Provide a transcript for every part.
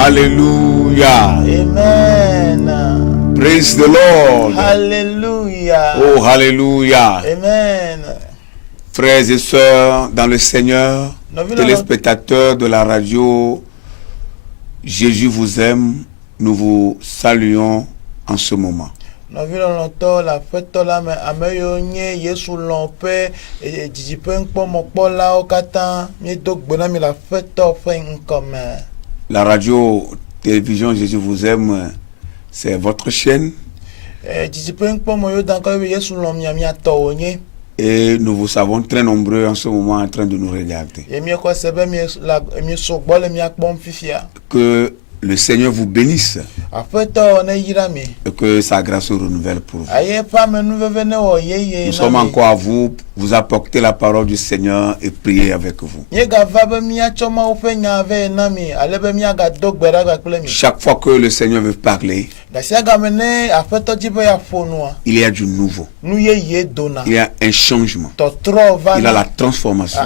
Hallelujah. Amen. Praise the Lord. Hallelujah. Oh, hallelujah. Amen. Frères et sœurs dans le Seigneur, téléspectateurs de la radio, Jésus vous aime, nous vous saluons en ce moment. La fête là mais ameyo nye Yesu lompe et dijipen po mopola okata mi dok bonami la fête fin comme la radio télévision Jésus vous aime, c'est votre chaîne. Dijipen po moyo dans ka Yesu lom mi ato onye. Et nous vous savons très nombreux en ce moment en train de nous regarder. Que le Seigneur vous bénisse et que sa grâce se renouvelle pour vous. Nous sommes encore à vous apporter la parole du Seigneur et prier avec vous. Chaque fois que le Seigneur veut parler, il y a du nouveau. Il y a un changement. Il y a la transformation.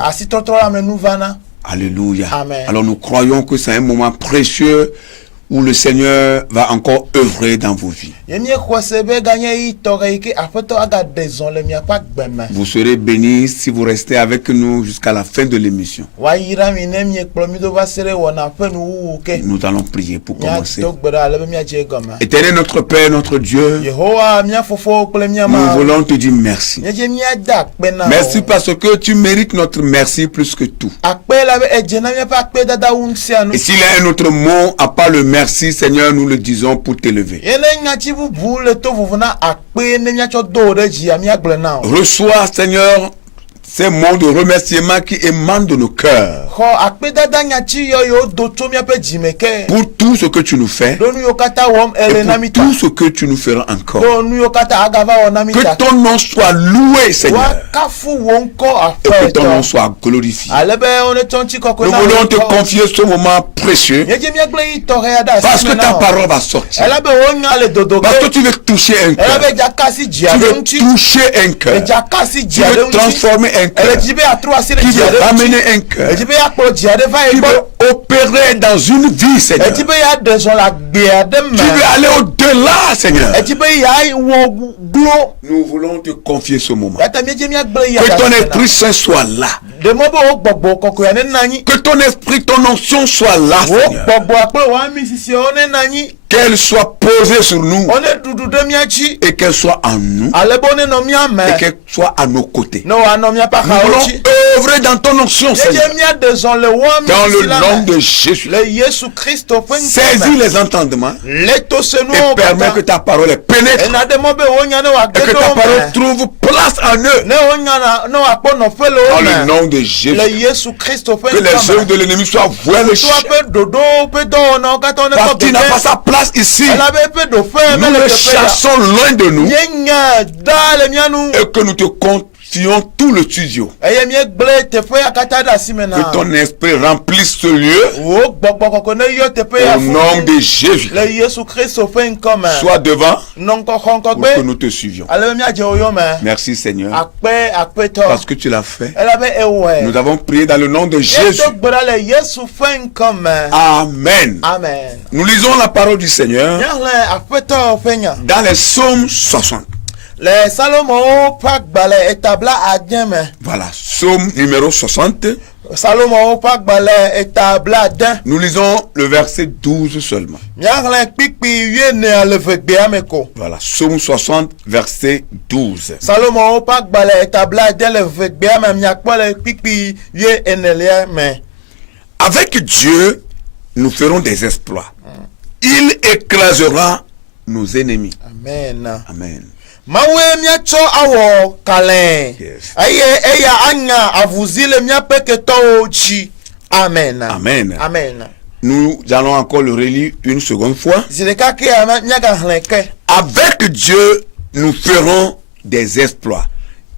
Alléluia. Amen. Alors nous croyons que c'est un moment précieux où le Seigneur va encore œuvrer dans vos vies. Vous serez bénis si vous restez avec nous jusqu'à la fin de l'émission. Nous allons prier pour commencer. Éternel notre Père, notre Dieu, nous voulons te dire merci. Merci parce que tu mérites notre merci plus que tout. Et s'il y a un autre mot à part le merci, Seigneur, nous le disons pour t'élever. Reçois, Seigneur, ces mots de remerciement qui émanent de nos cœurs pour tout ce que tu nous fais et pour tout ce que tu nous feras encore. Que ton nom soit loué, Seigneur, et que ton nom soit glorifié. Nous voulons te confier ce moment précieux parce que ta parole va sortir, parce que tu veux toucher un cœur, tu veux toucher un cœur, tu veux transformer un cœur, qui veut ramener un cœur, qui veut opérer dans une vie, Seigneur. Tu veux aller au-delà, Seigneur. Nous voulons te confier ce moment. Que ton Esprit Saint soit là. Que ton esprit, ton onction soit là, Seigneur. Qu'elle soit posée sur nous et qu'elle soit en nous et qu'elle soit à nos côtés. Nous voulons œuvrer dans ton onction, Seigneur. Dans le nom de Jésus. Saisis les entendements et permets que ta parole pénètre et que ta parole trouve place en eux. Dans le nom de Jésus. Que les œuvres de l'ennemi soient voilées. Parce qu'il n'a pas sa place ici. Nous le chassons loin de nous et que nous te confions tout le studio. Que ton esprit remplisse ce lieu au nom de Jésus. Sois devant pour que nous te suivions. Merci, Seigneur, parce que tu l'as fait. Nous avons prié dans le nom de Jésus. Amen. Amen. Nous lisons la parole du Seigneur dans les psaumes 60. Les Salomon pak balé établa à Dieu. Voilà, psaume numéro 60. Salomon pak balé établa d'un. Nous lisons le verset 12 seulement. Voilà, psaume 60, verset 12. Salomon pak balé établa d'un le vekbea me miakpa le pipi ye enelia me. Avec Dieu, nous ferons des exploits. Il écrasera nos ennemis. Amen. Amen. Mawe miacho awo kalen. Yes. Eya anya avuzile miapeke tochi. Amen. Amen. Amen. Nous allons encore le relire une seconde fois. Avec Dieu, nous ferons des exploits.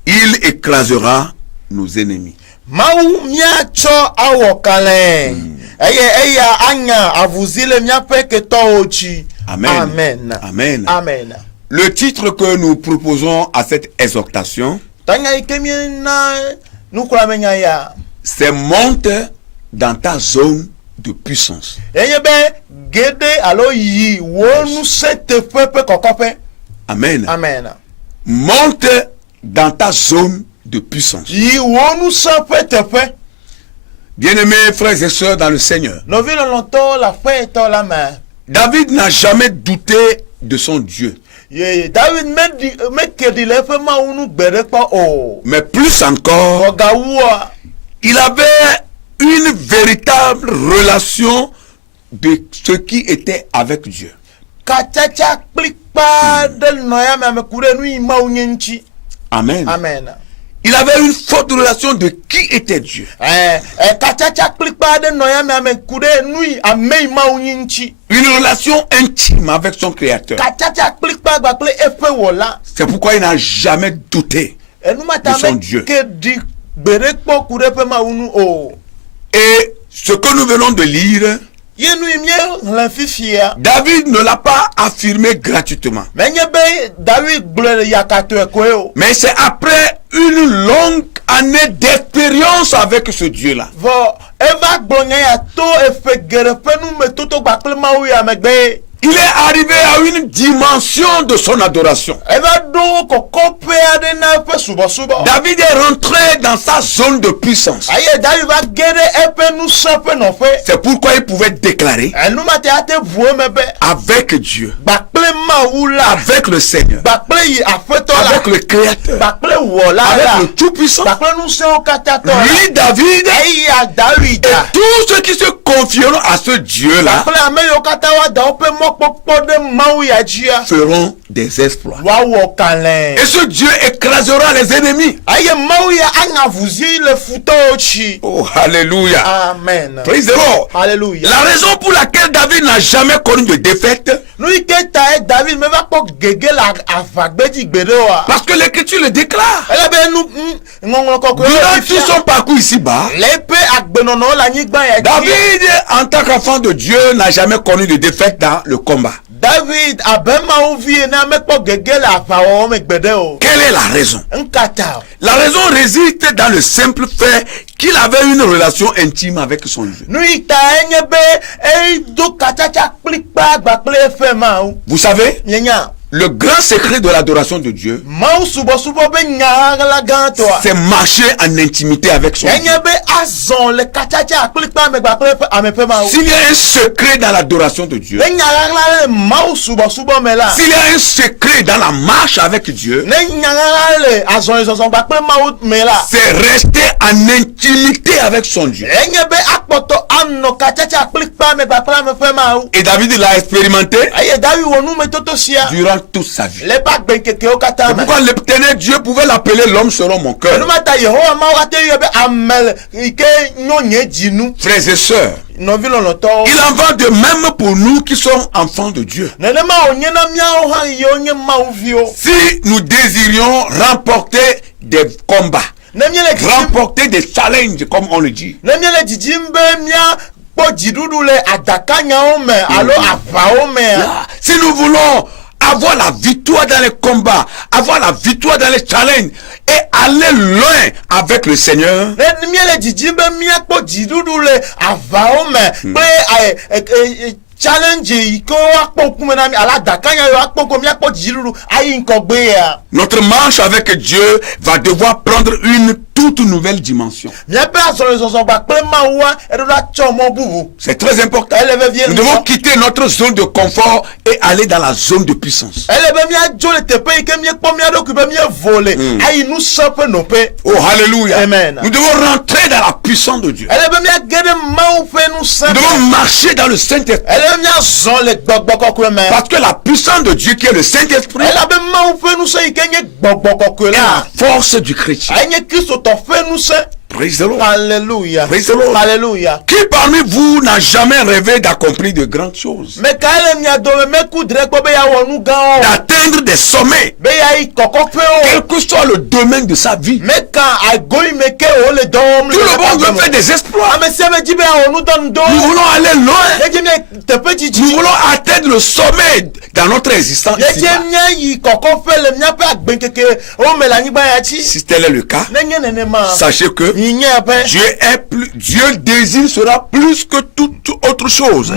Il écrasera nos ennemis. Mau miacho awo kalen. Eya anya avuzile miapeke tochi. Amen. Amen. Amen. Amen. Le titre que nous proposons à cette exhortation, c'est monte dans ta zone de puissance. gede alo yi wonu sete pepe kokope. Amen. Amen. Monte dans ta zone de puissance. Yi wonu sepe tepe. Bien-aimés frères et sœurs dans le Seigneur, David n'a jamais douté de son Dieu. Mais plus encore, il avait une véritable relation de ce qui était avec Dieu. Amen. Amen. Il avait une forte relation de qui était Dieu. Une relation intime avec son Créateur. C'est pourquoi il n'a jamais douté de son Dieu. Et ce que nous venons de lire, David ne l'a pas affirmé gratuitement. Mais c'est après une longue année d'expérience avec ce Dieu-là. Il est arrivé à une dimension de son adoration. David est rentré dans sa zone de puissance. C'est pourquoi il pouvait déclarer avec Dieu, avec le Seigneur, avec le Créateur, avec le Tout-Puissant. Lui, David, et tous ceux qui se confieront à ce Dieu-là feront des exploits. Et ce Dieu écrasera les ennemis. Oh, alléluia. Amen. Praise the Lord. Alléluia. La raison pour laquelle David n'a jamais connu de défaite, parce que l'Écriture le déclare. Durant tout son parcours ici-bas, David, en tant qu'enfant de Dieu, n'a jamais connu de défaite dans le combat. David, quelle est la raison? La raison réside dans le simple fait qu'il avait une relation intime avec son Dieu. Vous savez, le grand secret de l'adoration de Dieu, c'est marcher en intimité avec son Dieu. S'il y a un secret dans l'adoration de Dieu, s'il y a un secret dans la marche avec Dieu, c'est rester en intimité avec son Dieu. Et David l'a expérimenté durant toute sa vie. C'est pourquoi l'Éternel Dieu pouvait l'appeler l'homme selon mon cœur. Frères et sœurs, il en va de même pour nous qui sommes enfants de Dieu. Si nous désirions remporter des combats, remporter des challenges comme on le dit, si nous voulons avoir la victoire dans les combats, avoir la victoire dans les challenges et aller loin avec le Seigneur, notre marche avec Dieu va devoir prendre une toute nouvelle dimension. C'est très important. Nous devons quitter notre zone de confort et aller dans la zone de puissance. Oh, alléluia. Amen. Nous devons rentrer dans la puissance de Dieu. Nous devons marcher dans le Saint-Esprit. Parce que la puissance de Dieu qui est le Saint-Esprit est la force du chrétien. Praise the Lord. Alléluia. Praise the Lord. Alléluia. Qui parmi vous n'a jamais rêvé d'accomplir de grandes choses? D'atteindre des sommets. Quel que soit le domaine de sa vie. Tout le monde veut faire des exploits. Nous voulons aller loin. Nous voulons atteindre le sommet dans notre existence ici. Si tel est le cas, sachez que Dieu désire sera plus que toute autre d'autres choses.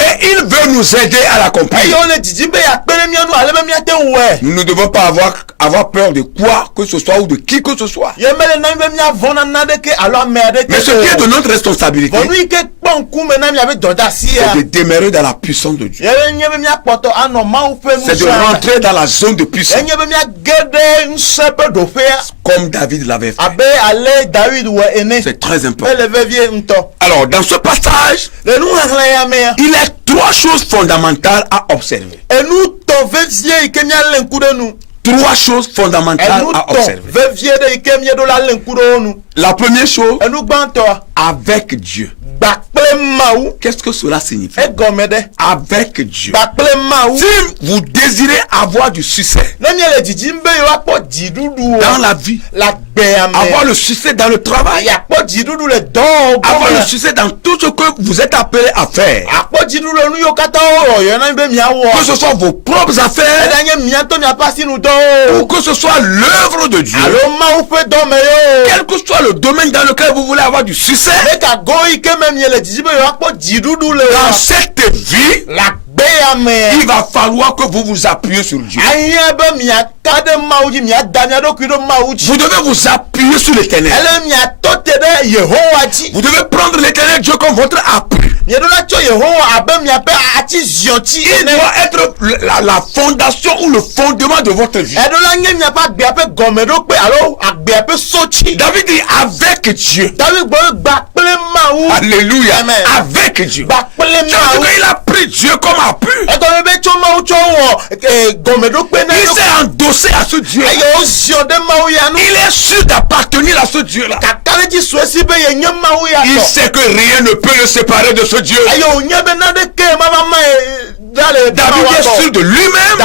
Et il veut nous aider à l'accomplir. Nous ne devons pas avoir peur de quoi que ce soit ou de qui que ce soit. Mais ce qui est de notre responsabilité, c'est de demeurer dans la puissance de Dieu. C'est de rentrer dans la zone de puissance. Comme David l'avait fait. C'est très important. Alors, dans ce passage, il y a 3 choses fondamentales à observer. 3 choses fondamentales à observer. La première chose, avec Dieu. Qu'est-ce que cela signifie? Avec Dieu. Si vous désirez avoir du succès dans la vie, avoir le succès dans le travail, avoir le succès dans tout ce que vous êtes appelé à faire, que ce soit vos propres affaires ou que ce soit l'œuvre de Dieu, quel que soit le domaine dans lequel vous voulez avoir du succès, dans cette vie, il va falloir que vous vous appuyez sur Dieu. Vous devez vous appuyer sur l'Éternel. Vous devez prendre l'Éternel Dieu comme votre appui. Il doit être la fondation ou le fondement de votre vie. David dit avec Dieu. Alléluia. Avec Dieu. Il a pris Dieu comme appui. Il s'est endossé à ce Dieu. Il est sûr d'appartenir à ce Dieu-là. Il sait que rien ne peut le séparer de ce Dieu. David est sûr de lui-même.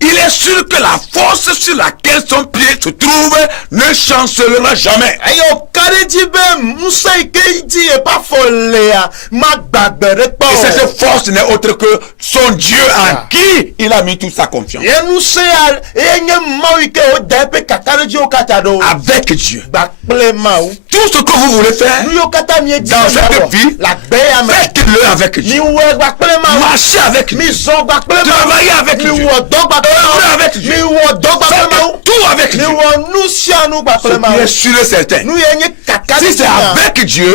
Il est sûr que la force sur laquelle son pied se trouve ne chancelera jamais. Et cette force n'est autre que son Dieu en qui il a mis toute sa confiance. Avec Dieu. Tout ce que vous voulez faire dans cette vie, faites-le avec Dieu. Marchez avec Dieu. Travaillez avec Dieu. Avec Dieu. Tout avec Dieu. Ce qui est sûr et certain. Si c'est avec Dieu,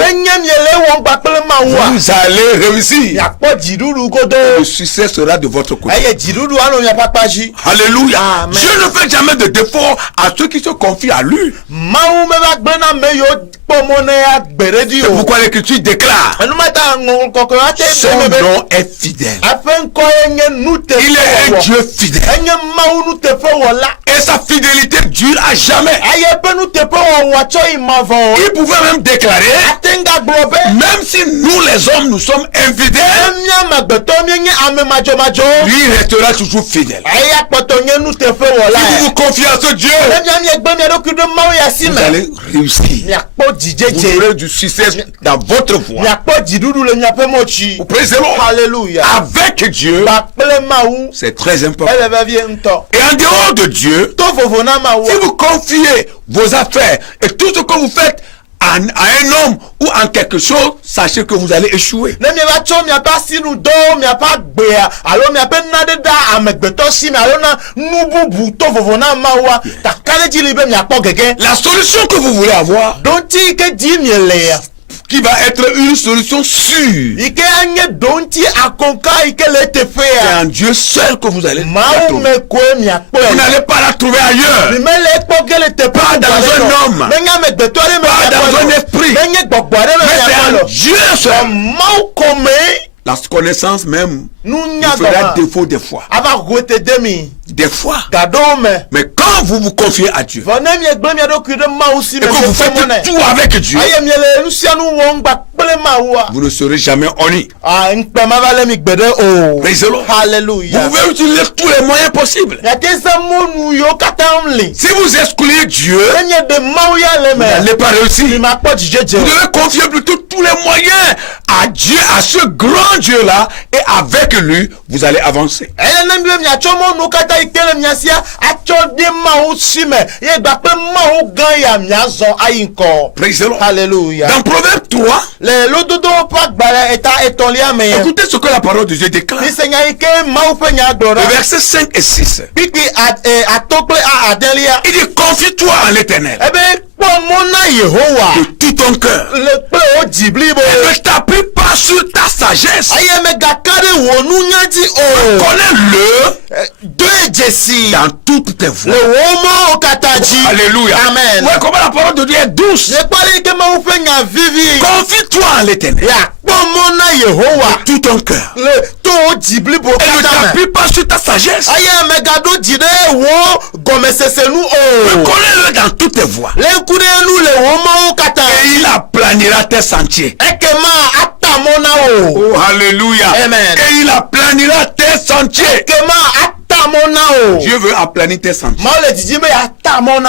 vous allez réussir. Le succès sera de votre côté. Alléluia. Dieu ne fait jamais de défaut à ceux qui se confient à lui. C'est pourquoi l'Écriture déclare: son nom est fidèle. Il est un Dieu fidèle. Et sa fidélité dure à jamais. Il pouvait même déclarer: même si nous les hommes nous sommes infidèles, lui restera toujours fidèle. Si vous vous confiez à ce Dieu, vous allez réussir. Vous aurez du succès dans votre voie. Vous praisez Alléluia. Avec Dieu, c'est très important. Et en dehors de Dieu, si vous confiez vos affaires et tout ce que vous faites à un homme ou en quelque chose, sachez que vous allez échouer. La solution que vous voulez avoir, qui va être une solution sûre, c'est en Dieu seul que vous allez la trouver. Vous n'allez pas la trouver ailleurs, pas dans un homme, pas dans un esprit, mais c'est en Dieu seul. La connaissance même nous fera défaut des fois. Des fois. Mais quand vous vous confiez à Dieu et que vous faites tout avec Dieu, vous ne serez jamais honni. Alléluia. Vous pouvez utiliser tous les moyens possibles. Si vous excluez Dieu, vous n'allez pas réussir. Vous devez confier plutôt tous les moyens à à Dieu, à ce grand Dieu-là, et avec lui, vous allez avancer. Praise the Lord. Alléluia. Dans Proverbe 3, écoutez ce que la parole de Dieu déclare. Le verset 5 et 6. Il dit, confie-toi en l'Éternel de tout ton cœur. Et ne t'appuie pas sur ta sagesse. Connais-le dans toutes tes voies. Alléluia. Amen. Ouais, comment la parole de Dieu est douce. Confie-toi en l'Éternel de tout ton cœur. Et ne t'appuie pas sur ta sagesse. Connais-le dans toutes tes voies. Et il aplanira tes sentiers. Oh, alléluia. Amen. Et il aplanira tes sentiers. Dieu veut aplanir tes sentiers.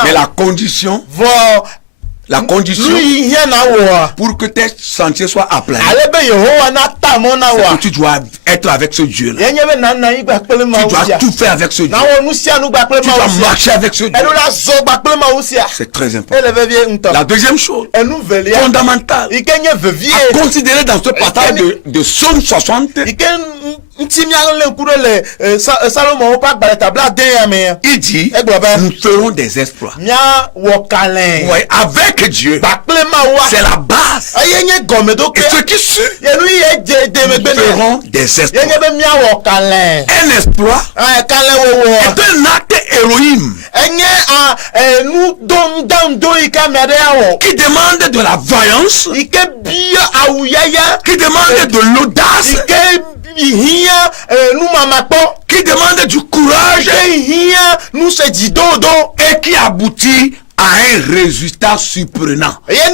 Mais la condition pour que tes sentiers soient aplanis, c'est que tu dois être avec ce Dieu-là. Tu dois tout faire avec ce Dieu. Tu dois marcher avec ce Dieu. C'est très important. La deuxième chose, fondamentale, à considérer dans ce passage de Psaume 60, il dit, nous ferons des exploits. Ouais, avec Dieu, c'est la base. Et ceux qui suivent, nous ferons des exploits. Un exploit est un acte héroïque qui demande de la vaillance, qui demande de l'audace, qui demande du courage et qui aboutit à un résultat surprenant. Ou bien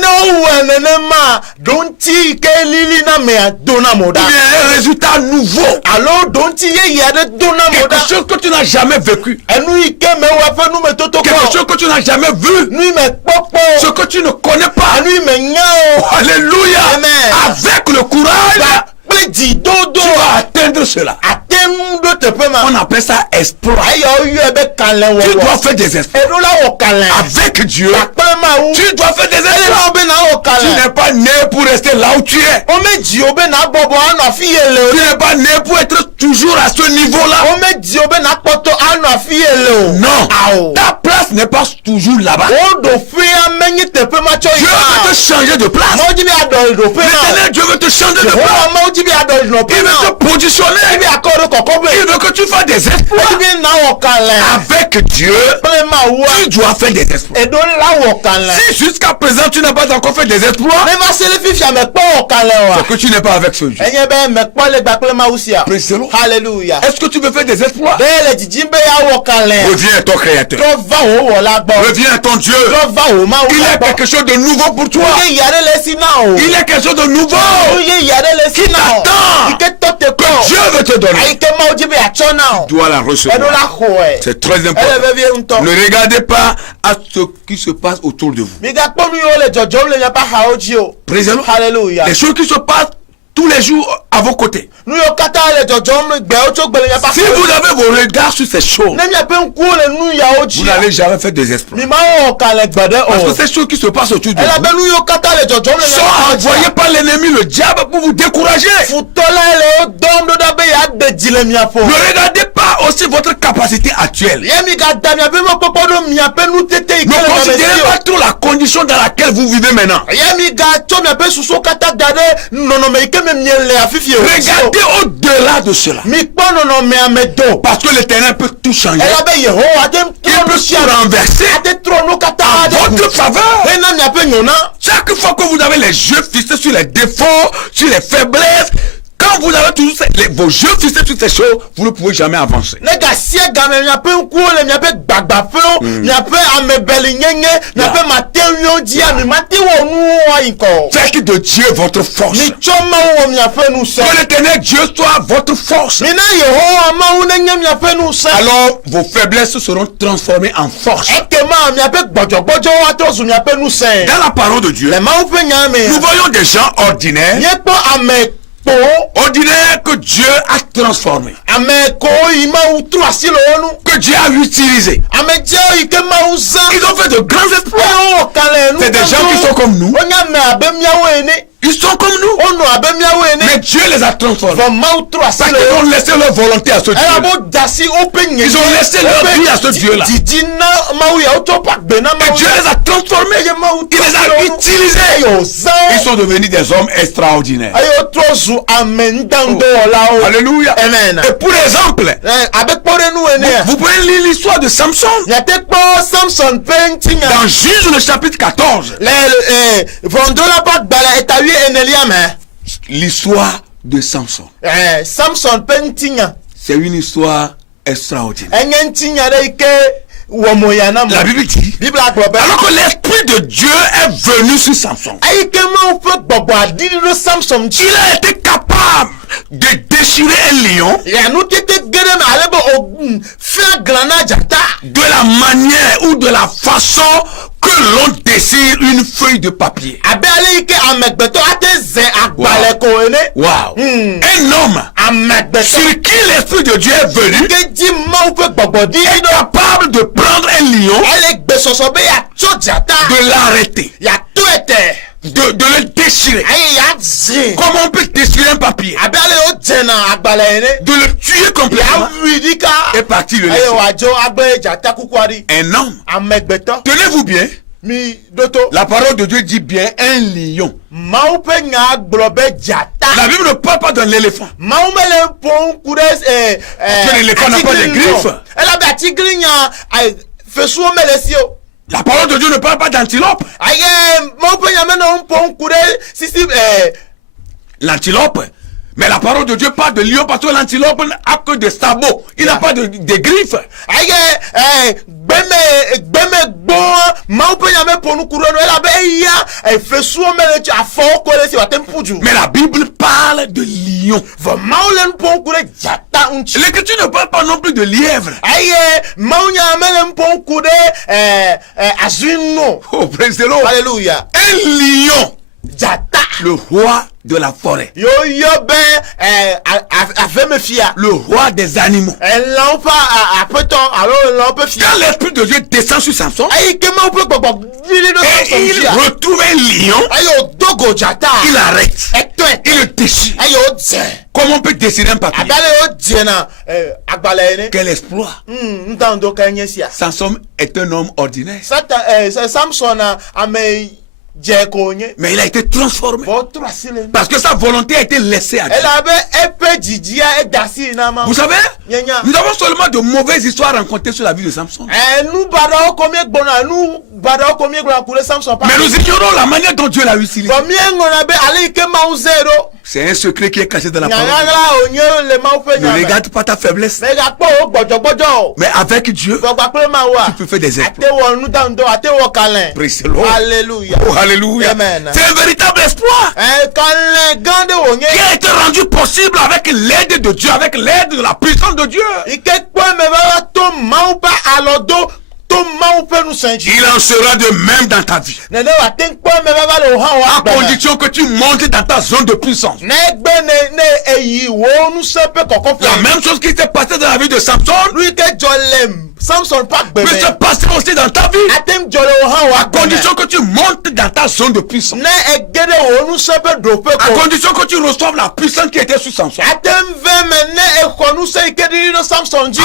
un résultat nouveau. Quelque chose que tu n'as jamais vécu. Quelque chose que tu n'as jamais vu. Ce que tu ne connais pas. Alléluia. Avec le courage, tu vas atteindre cela. On appelle ça exploit. Tu dois faire des exploits. Avec Dieu, tu dois faire des exploits. Tu n'es pas né pour rester là où tu es. Tu n'es pas né pour être toujours à ce niveau-là. Non. Ta place n'est pas toujours là-bas. Dieu veut te changer de place. L'éternel Dieu veut te changer de place. Il veut te positionner. Il veut que tu fasses des exploits. Avec Dieu, tu dois faire des exploits. Si jusqu'à présent tu n'as pas encore fait des exploits, c'est que tu n'es pas avec ce Dieu. Alléluia. Est-ce que tu veux faire des exploits? Reviens à ton Créateur. Reviens à ton Dieu. Il y a quelque chose de nouveau pour toi. Il y a quelque chose de nouveau qui t'attend, que Dieu veut te donner. Tu dois la recevoir. C'est très important. Ne regardez pas à ce qui se passe autour de vous. Alléluia. Les choses qui se passent tous les jours à vos côtés. Si vous avez vos regards sur ces choses, vous n'allez jamais faire des exploits. Parce que ces choses qui se passent autour de vous sont envoyées par l'ennemi, le diable, pour vous décourager. Ne regardez pas aussi votre capacité actuelle. Ne considérez pas trop la condition dans laquelle vous vivez maintenant. Regardez au-delà de cela. Parce que l'Éternel peut tout changer. Il peut tout renverser à votre faveur. Chaque fois que vous avez les yeux fixés sur les défauts, sur les faiblesses, quand Quand vous avez toujours vos yeux fixés sur ces choses, vous ne pouvez jamais avancer. Faites de Dieu votre force. Que l'éternel Dieu soit votre force. Alors vos faiblesses seront transformées en force. Dans la parole de Dieu, nous voyons des gens ordinaires. Ordinaire que Dieu a transformé, que Dieu a utilisé. Ils ont fait de grands exploits. C'est des gens qui sont comme nous. Ils sont comme nous. Mais Dieu les a transformés. Parce qu'ils ont laissé leur volonté à ce Dieu. Ils ont laissé leur vie à ce Dieu-là. Et Dieu les a transformés. Il les a utilisés. Ils sont devenus des hommes extraordinaires. Alléluia. Amen. Et pour exemple, vous pouvez lire l'histoire de Samson. Dans Juge le chapitre 14. L'histoire de Samson. C'est une histoire extraordinaire. La Bible dit, alors que l'Esprit de Dieu est venu sur Samson, il a été capable de déchirer un lion de la manière ou de la façon que l'on déchire une feuille de papier. Wow. Un homme sur qui l'Esprit de Dieu est venu est capable de prendre un lion, de l'arrêter, de le déchirer. Comment on peut déchirer un papier? De le tuer complètement et partir le laisser. Un homme, tenez-vous bien, la parole de Dieu dit bien un lion. La Bible ne parle pas d'un éléphant. L'éléphant n'a pas de griffes. La parole de Dieu ne parle pas d'antilope. L'antilope. Mais la parole de Dieu parle de lion parce que l'antilope n'a que des sabots. Il n'a pas de griffes. Mais la Bible parle de lion. L'Écriture ne parle pas non plus de lièvre. Oh, praise the Lord. Alléluia. Un lion. Le roi de la forêt. Le roi des animaux. Quand l'Esprit de Dieu descend sur Samson, et il retrouve un lion, il arrête, il le déchire. Comment on peut décider un papier? Quel exploit! Samson est un homme ordinaire. Mais il a été transformé parce que sa volonté a été laissée à Dieu. Vous savez, nous avons seulement de mauvaises histoires racontées sur la vie de Samson. Mais nous ignorons la manière dont Dieu l'a utilisé. C'est un secret qui est caché dans la parole. Ne regarde pas ta faiblesse. Mais avec Dieu, tu peux faire des exploits. Praise the Lord. Alléluia. Oh, alléluia. Amen. C'est un véritable espoir qui a été rendu possible avec l'aide de Dieu, avec l'aide de la puissance de Dieu. Il en sera de même dans ta vie. À condition que tu montes dans ta zone de puissance. La même chose qui s'est passée dans la vie de Samson peut se passer aussi dans ta vie. À condition que tu montes dans ta zone de puissance. À condition que tu reçoives la puissance qui était sur Samson.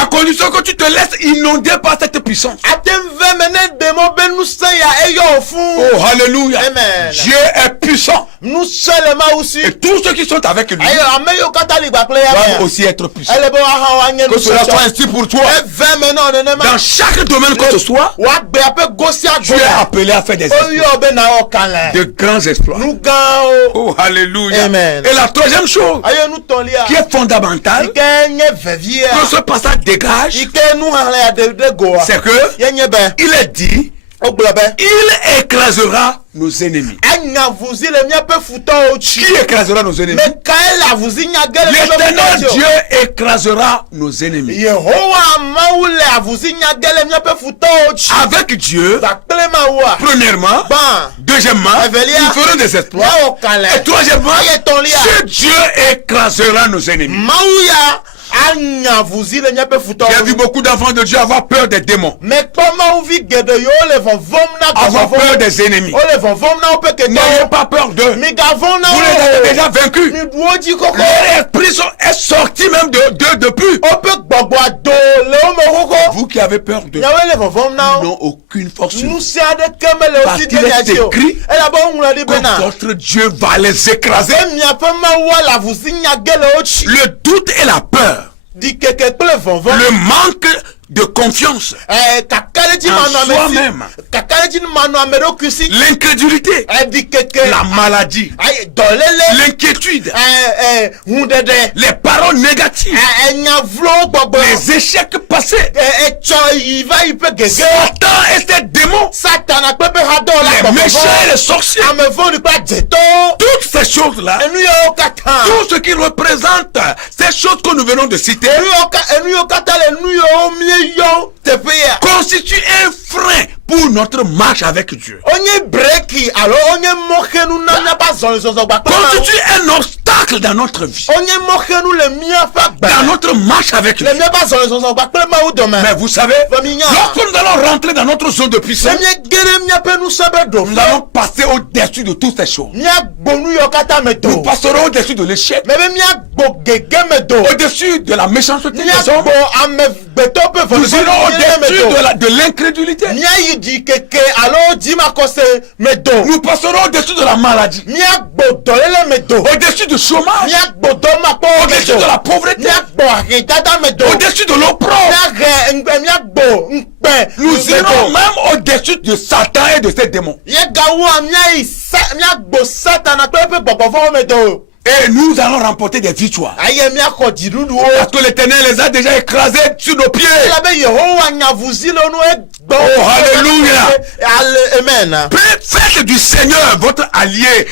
À condition que tu te laisses inonder par cette puissance. Oh, alléluia. Amen. Dieu est puissant. nous seulement aussi Et tous ceux qui sont avec lui ayo ameyo katali gba player doivent aussi être puissants. ele bo ha wa nye Que cela soit ainsi pour toi. Dans chaque domaine que ce soit, wa gbe ape gosia tu es appelé à faire des exploits, oyo be na o kanle de grands exploits. nous gan o Oh, alléluia. Amen. Et la troisième chose ayo nous tolia qui est fondamentale, ikenye vevie que ce passage dégage, ikenu hanle de goa c'est que yenye be il est dit, oglobe il écrasera nos ennemis. anya vuzi le miape futo ochi Qui écrasera nos ennemis? mais kaela vuzi nyagele L'éternel Dieu écrasera nos ennemis. Yehowa maule avuzi nyagele miape futo ochi Avec Dieu, ba klema wa premièrement, ban deuxièmement, Evelia. nous ferons des exploits. ya o kanle Et troisièmement, aye tolia ce Dieu écrasera nos ennemis. mauya anya vuzi le miape futo J'ai vu beaucoup d'enfants de Dieu avoir peur des démons, mais comment vi gede yo le vom na avoir peur des ennemis. o le vom na o pe ke N'ayez pas peur d'eux. mi gavon na Vous les avez déjà vaincus. mi duoji koko Leur esprit est sorti même d'eux depuis. o pe gbogbo ado le o mo koko Vous qui avez peur d'eux, yawe le vom na ils n'ont aucune force sur nous vous. c'est de kemele Parce aussi qu'il est de écrit elle a bon la di que bena votre Dieu va les écraser. mi a pas ma wala vuzi nyagele ochi Le doute et la peur, di keke kple vom le manque de confiance, kakaleji En manu amesi soi-même. kakaleji manu amero kusi l'incrédulité, di keke la maladie, ay dolele l'inquiétude, hundede les paroles négatives, nyavlo gbogbo les échecs passés, etso yiva ipe gege Satan et ses démons, satana pepe ha do la les gbogbo méchants et les sorciers, amevon ni pa jeto toutes ces choses-là, enu yo kata tout ce qui représente ces choses que nous venons de citer, enu yo kata le nu yo mie yo tepe ya constituent un frein pour notre marche avec Dieu. onye breki alo onye mokhenu na nya ba zon zo gba pe Constitue un obstacle dans notre vie, onye mokhenu le mia fa gba dans notre marche avec le lui. mia ba zon zo gba pe ma u do me Mais vous savez, lorsque nous allons rentrer dans notre zone de le puissance, mia gere mia pe nu sebe do nous allons passer au-dessus de toutes ces choses. mia gbonu yo kata me Nous do passerons au-dessus de l'échec, me be mia gbo gege me do au-dessus de la méchanceté mia des hommes. gbo ame beto pe fo Nous irons au-dessus de l'incrédulité. mia yi di keke alo di ma kose me do Nous passerons au-dessus de la maladie, mia gbo dolele me do au-dessus du chômage, mia gbo do ma po me au-dessus do de la pauvreté, mia gbo akidada me do au-dessus de l'opprobre. mia gbo nkpe Nous irons même au-dessus de Satan et de ses démons. ye gawo mia gbo satana pe pe gbogbo fo me do Et nous allons remporter des victoires. aye mia ko jidudu o Parce que l'Éternel les a déjà écrasés sur nos pieds. la be Yehowa nyavuzi lo nu egbo Oh, hallelujah. Amen. Faites du Seigneur votre allié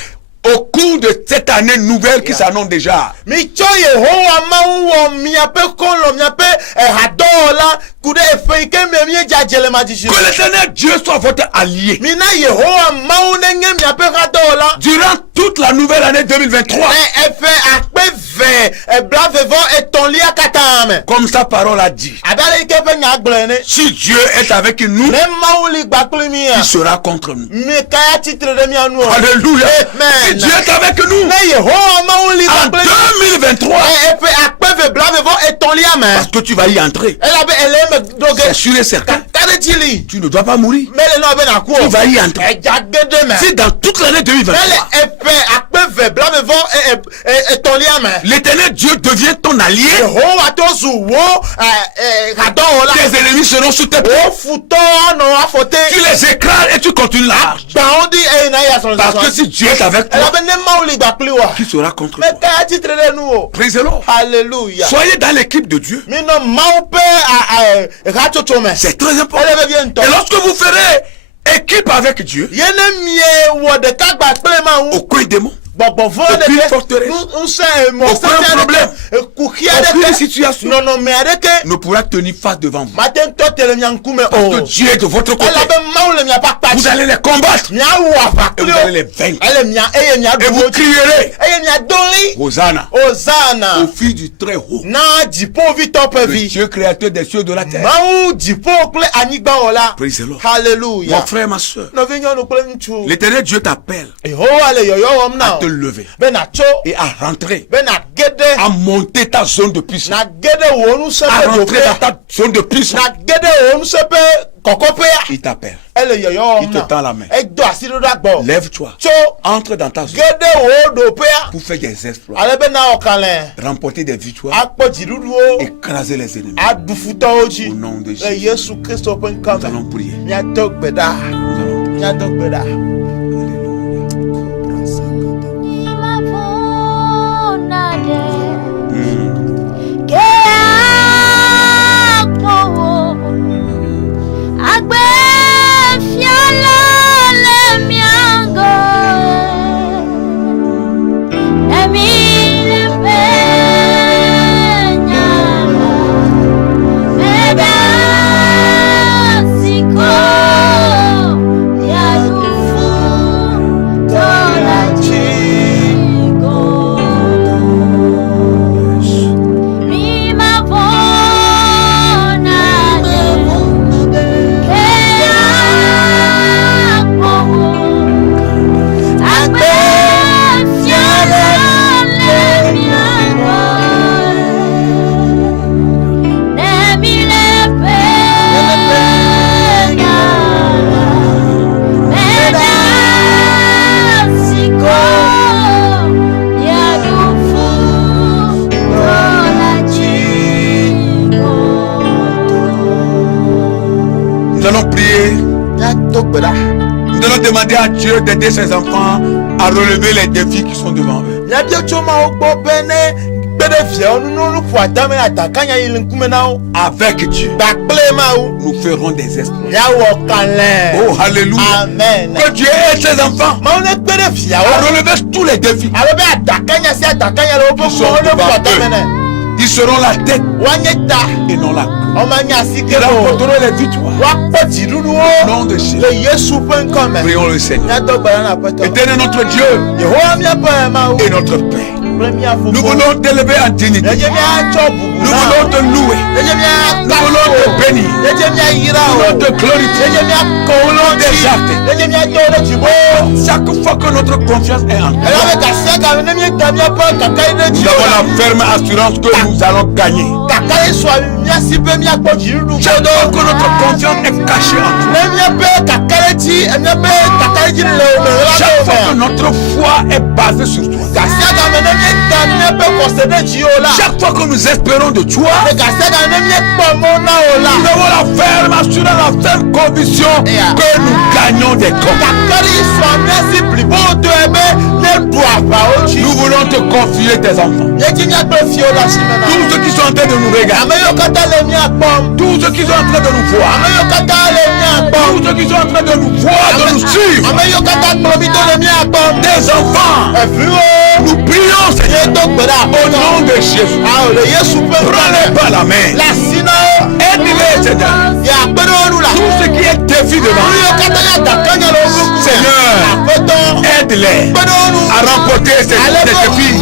au cours de cette année nouvelle qui s'annonce déjà. Mi cho Yehowa ma wo miape kolo miape hadola kude efeike me mi jajele majishu. Que l'Éternel Dieu soit votre allié. Mina Yehowa ma unenge miape hadola Durant toute la nouvelle année 2023. efe akpe ve brave vo etonlia katame. Comme sa parole a dit. Adale ike fe nyaglene. Si Dieu est avec nous, Ne mauli gbakuli mi il ya. sera contre nous. Mi kaya titre de mi anu. Alléluia. Si Amen. Dieu est avec nous, Ne Yehowa ma uli en gbakuli. 2023, Efe akpe ve brave vo etonlia me. parce que tu vas y entrer, Elle avait elle me doge. c'est sûr et certain, Kadetili. tu ne dois pas mourir. Mais le nom ben à quoi? Tu vas y entrer. Si dans toute l'année 2023, l'Éternel Dieu devient ton allié, tes ennemis seront sous tes pieds. Tu les écrases et tu continues la marche. Parce que si Dieu est avec toi, qui sera contre toi? Praise the Lord. Alléluia. Soyez dans l'équipe de Dieu. C'est très important. Et lorsque vous ferez équipe avec Dieu, aucun démon, aucune forteresse, aucun problème, aucune situation ne pourra tenir face devant vous. Parce que Dieu est de votre côté. Vous allez les combattre et vous allez les vaincre. Et vous crierez Hosanna au Fils du Très Haut, le Dieu créateur des cieux et de la terre. Praise the Lord. Mon frère, ma soeur, l'Éternel Dieu t'appelle à te lever et à rentrer, à monter ta zone de puissance, à rentrer dans ta zone de puissance. Il t'appelle. Il te tend la main. Lève-toi. Entre dans ta zone pour faire des exploits, remporter des victoires, écraser les ennemis. Au nom de Jésus, nous allons prier. Nous allons prier. Nous allons demander à Dieu d'aider ses enfants à relever les défis qui sont devant eux. Avec Dieu, nous ferons des exploits. Oh, alléluia. Amen. Que Dieu aide ses enfants à relever tous les défis qui sont devant eux. Ils seront la tête et non la queue. Ils remporteront les victoires. Au nom de Jésus. Prions le Seigneur. Éternel notre Dieu et notre Père. Nous voulons t'élever en dignité. Nous voulons te louer. Nous voulons te bénir. Nous voulons te glorifier. Nous voulons t'exalter. Chaque fois que notre confiance est en toi, nous avons la ferme assurance que nous allons gagner. Chaque fois que notre confiance est cachée en toi, chaque fois que notre foi est basée sur toi, chaque fois que nous espérons de toi, nous avons la ferme assurance, la ferme conviction que nous gagnons des combats. Nous voulons te confier tes enfants. Tous ceux qui sont en train de nous regarder, tous ceux qui sont en train de nous voir, tous ceux qui sont en train de nous voir, de nous suivre, des enfants, nous prions Seigneur au nom de Jésus. Prends-les par la main, aide-les Seigneur. Tout ce qui est défi devant, Seigneur, aide-les à remporter ces défis,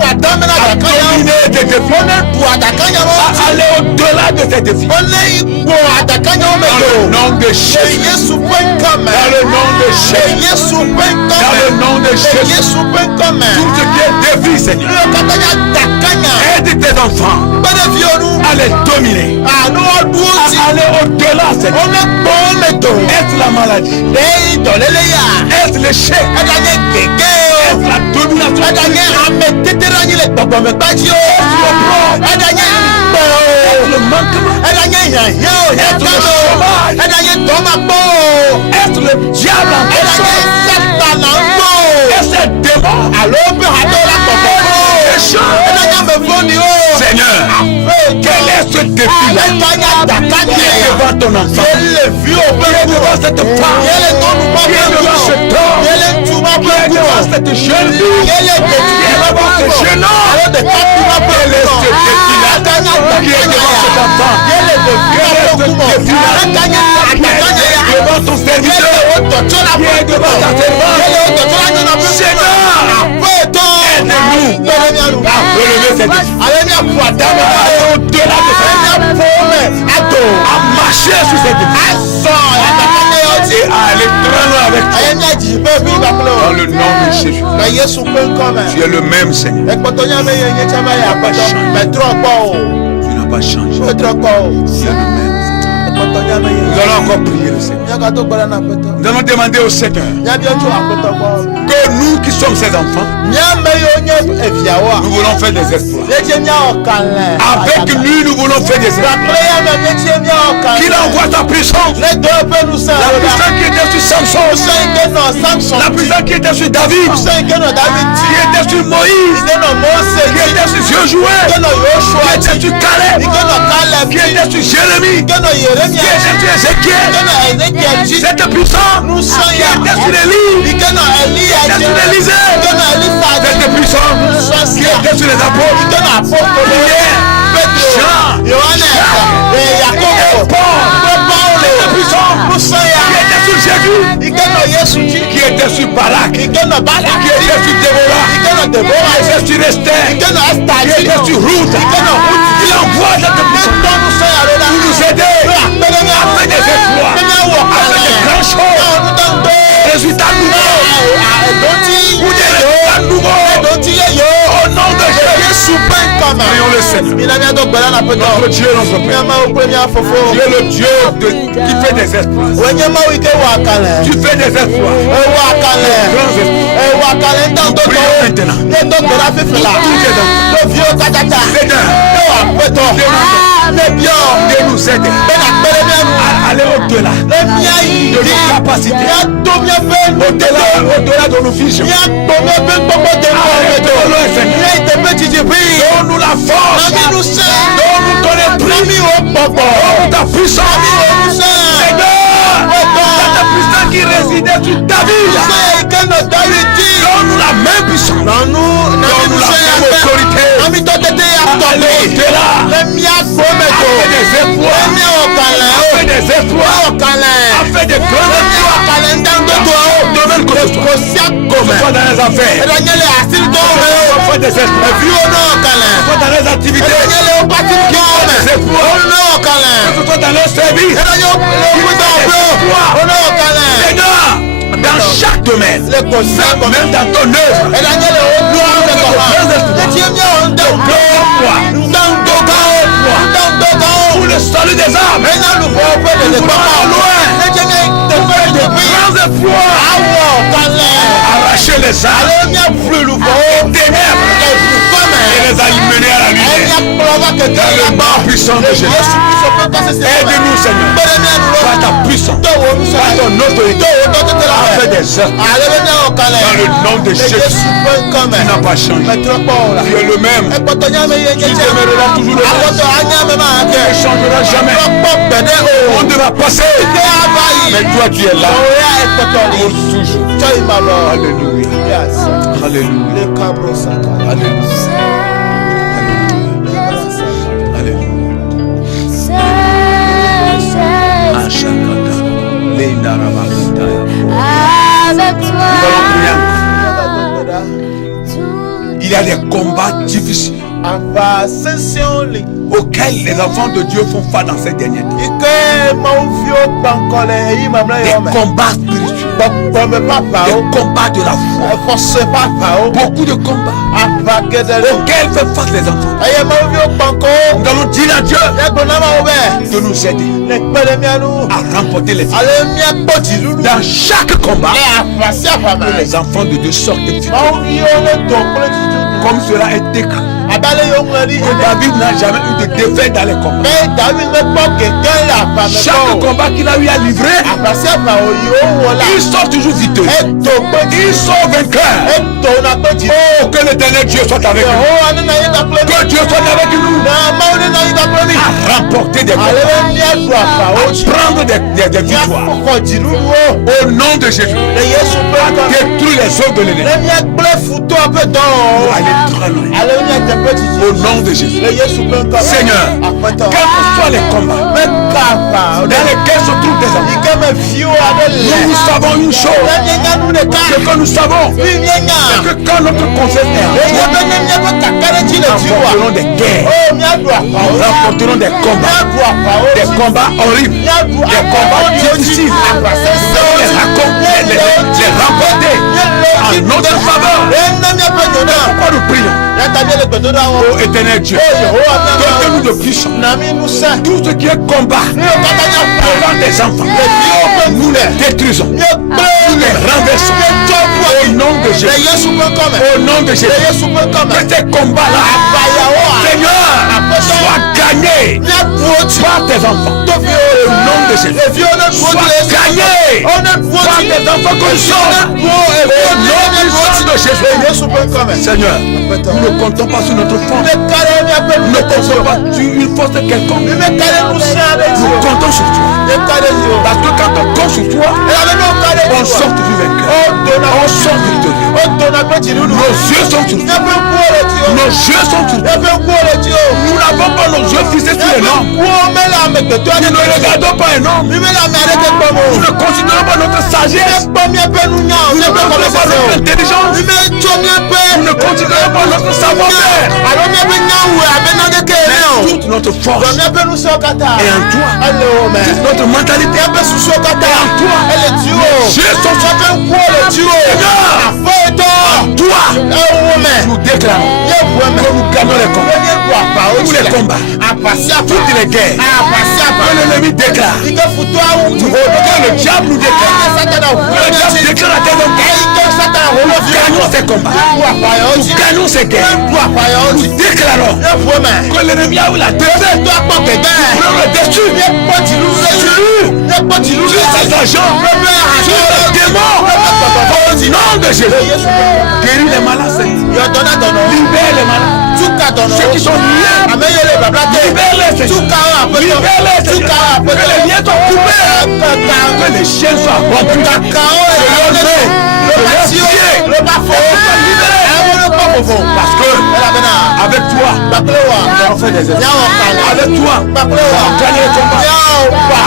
à dominer des défis, à aller au-delà de ces défis. Dans le nom de Jésus. Dans le nom de Jésus. Dans le nom de Jésus. Tout ce qui est défi, Seigneur, aide tes enfants à les dominer, à aller au-delà, Seigneur. Est la maladie, est l'échec, est la domination, est le manquement, est le chômage, est le diable, est ce démon, Seigneur, quel est ce défi-là qui est devant ton enfant, qui est devant cette femme, qui est devant cet homme, qui est devant cette jeune fille, qui est devant ce jeune homme? Quel est ce défi-là qui est devant cet enfant? Quel est ce défi-là qui est devant ton serviteur, qui est devant ta servante? Seigneur, aide-nous à relever cette défi, à aller au-delà de cette défi, à marcher sur cette défi et à aller très loin avec toi. Dans le nom de Jésus. Tu es le même, Seigneur. Tu n'as pas changé. Tu es le même. Nous allons encore prier le Seigneur. Nous allons demander au Seigneur que nous qui sommes ses enfants, nous voulons faire des exploits. Avec lui, nous voulons faire des exploits. Qu'il envoie sa puissance. La puissance qui était sur Samson. La puissance qui était sur David. Qui était sur Moïse. Qui était sur Josué. Qui était sur Caleb. Qui était sur Jérémie. Qui était sur Ézéchiel. Cette puissance qui était sur Élie. Qui était sur Élisée. Cette puissance qui était sur les apôtres. Pierre, Jean, Jacques, Jacob, Paul. Cette puissance qui était sur Jésus. Qui était sur Barak. Qui était sur Déborah. Qui était sur Esther. Qui était sur Ruth. Il envoie cette puissance pour nous aider à faire des exploits, à faire des grandes choses, résultats nouveaux, ou des résultats nouveaux, au nom de Jésus. Prions le Seigneur. Notre Dieu, notre Père. Tu es le Dieu qui fait des exploits. Tu fais des exploits. Grands exploits. Nous prions maintenant. De nous aider à aller au-delà de nos capacités, au-delà de nos visions. Donne-nous la force, donne-nous ton esprit, donne-nous ta puissance. Ta puissance qui résidait sur David, donne-nous la même puissance, donne-nous la même autorité. Aller au-delà, fait des efforts, fait des efforts, fait des grands efforts, domaine que ce soit dans les affaires, fait des efforts, soit dans les activités, que ce soit dans les services, Seigneur, dans chaque domaine, même dans ton œuvre, pour le salut des âmes, arracher les âmes aux ténèbres et les mener à la lumière dans le nom puissant de Jésus. Aide-nous, Seigneur, par ta puissance, par ton autorité, à faire des œuvres dans le nom de Jésus. Tu n'as pas changé. Tu es le même. Tu demeureras toujours le même. Tu ne changeras jamais. On devra passer, mais toi tu es là pour toujours. Alléluia. Alléluia. Avec toi, il y a des combats difficiles auxquels les enfants de Dieu font face dans ces derniers temps. Des combats spirituels, des combats de la foi, beaucoup de combats auxquels fait face les enfants. Nous allons dire à Dieu de nous aider à remporter les victoires. Dans chaque combat, que les enfants de Dieu sortent victorieux. Comme cela est écrit. David n'a jamais eu de défaite dans les combats. Chaque combat qu'il a eu à livrer, il sort toujours victorieux. Il sort vainqueur. Oh, que l'éternel Dieu soit avec nous. Que Dieu soit avec nous. À remporter des combats, à prendre des victoires. Au nom de Jésus, à détruire les œuvres de l'ennemi. Au nom de Jésus. Seigneur, quels que soient les combats dans lesquels se trouvent des enfants, nous savons une chose. Ce que nous savons, c'est que quand notre conscience est remporterons des guerres. Nous remporterons des combats horribles, des combats difficiles. Nous allons les remporter en notre faveur. Pourquoi nous prions? Oh éternel Dieu, donne-nous de puissance. Tout ce qui est combat devant des enfants, nous les détruisons, nous les renversons. Au nom de Jésus. Au nom de Jésus. Que ces combats-là, Seigneur, soient gagnés par tes enfants. Au nom de Jésus. Soient gagnés par tes enfants que nous sommes. Au nom de Jésus. Seigneur, nous ne comptons pas sur notre force. Nous ne comptons pas sur une force de quelconque. Nous comptons sur toi. Parce que quand on compte sur toi, on sort toujours vainqueur. On sort victorieux. Nos yeux sont sur toi. Nos yeux sont sur toi. Nous n'avons pas nos yeux fixés sur les normes. Nous ne regardons pas un homme. Nous ne considérons pas notre sagesse. Nous ne considérons pas notre intelligence. Nous ne considérons pas notre savoir-faire. Mais toute notre force est en toi. Toute notre mentalité est en toi. Nos yeux sont sur toi. Toi, nous déclarons que nous gagnons les combats. Tous les combats, toutes les guerres. Que l'ennemi déclare, que le diable nous déclare, que le diable déclare à tes hommes. Nous gagnons ces combats. Nous gagnons ces guerres. Nous déclarons que l'ennemi a eu la défaite. Nous voulons le détruire. Sur ses agents, sur les démons. Au nom de Jésus. Guéris les malades. Libère les malades. Ceux qui sont liés. Libère-les. Libère-les. Que les liens soient coupés. Que les chiens soient rompus. Parce que avec toi, nous allons faire des efforts. Avec toi, nous allons gagner les combats.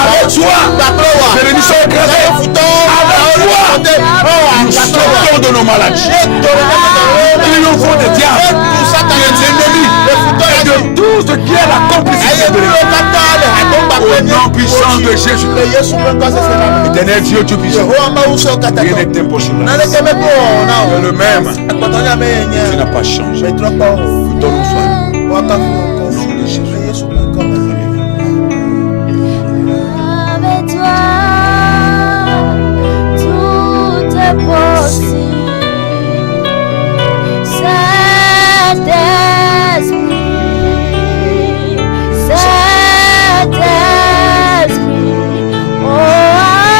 Avec toi, les ennemis sont écrasés. Avec toi, nous sortons de nos maladies. Ils nous font des diables, des ennemis, et de tout ce qui est la complicité de l'ennemi. Au nom puissant de Jésus. Éternel Dieu, Dieu puissant. Rien n'est impossible. Tu es le même. Tu n'as pas changé. Que ton nom soit loué. Au nom de Jésus. Avec toi, tout est possible. Saint-Esprit, oh,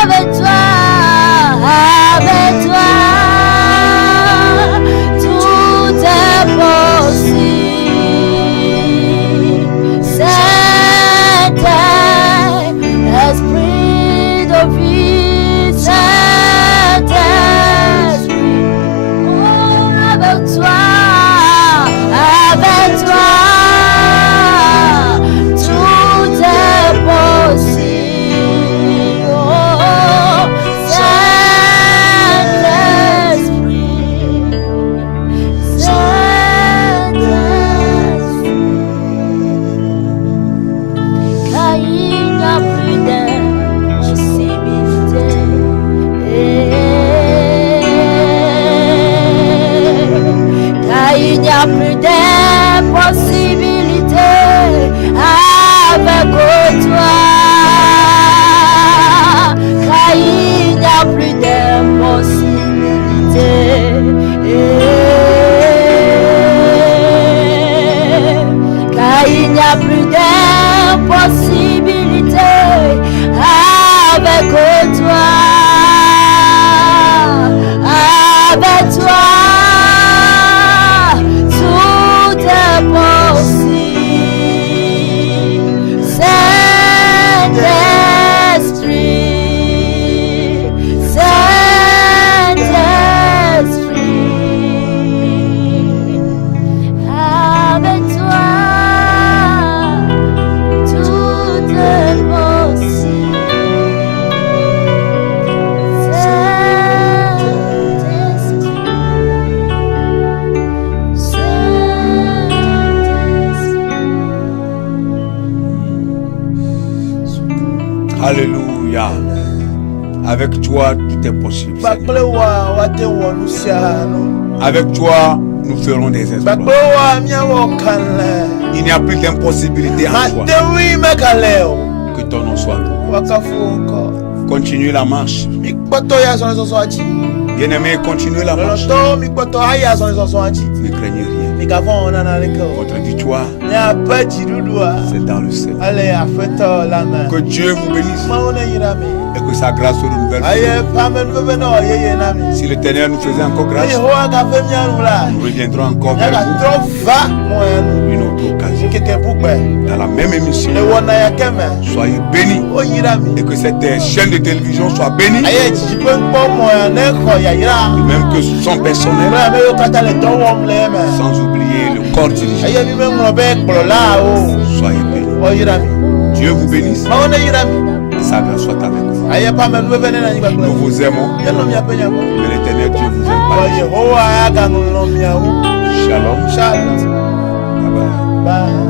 avec toi, tout est possible. Saint-Esprit de vie, Saint-Esprit, oh, avec toi. Plus d'impossibilités avec toi, car il n'y a plus d'impossibilités, car il n'y a plus d'impossibilités avec toi, avec toi. Alléluia. Avec toi, tout est possible. Seigneur. Avec toi, nous ferons des exploits. Il n'y a plus d'impossibilité en toi. Que ton nom soit loué. Continue la marche. Bien-aimé, continue la marche. Ne craignez rien. Votre victoire, c'est dans le ciel. Que Dieu vous bénisse et que sa grâse se renouvelle. Si l'Éternel nous faisait encore grâce, nous reviendrons encore vers vous une autre occasion. Dans la même émission, soyez bénis et que cette chaîne de télévision soit bénie. Et même que son personnel, sans oublier le corps dirigeant. Soyez bénis. Dieu vous bénisse. Sa grâce soit avec vous. Nous vous aimons. Mais l'Éternel Dieu vous aime pas. Shalom. Shalom. Bye bye. Bye.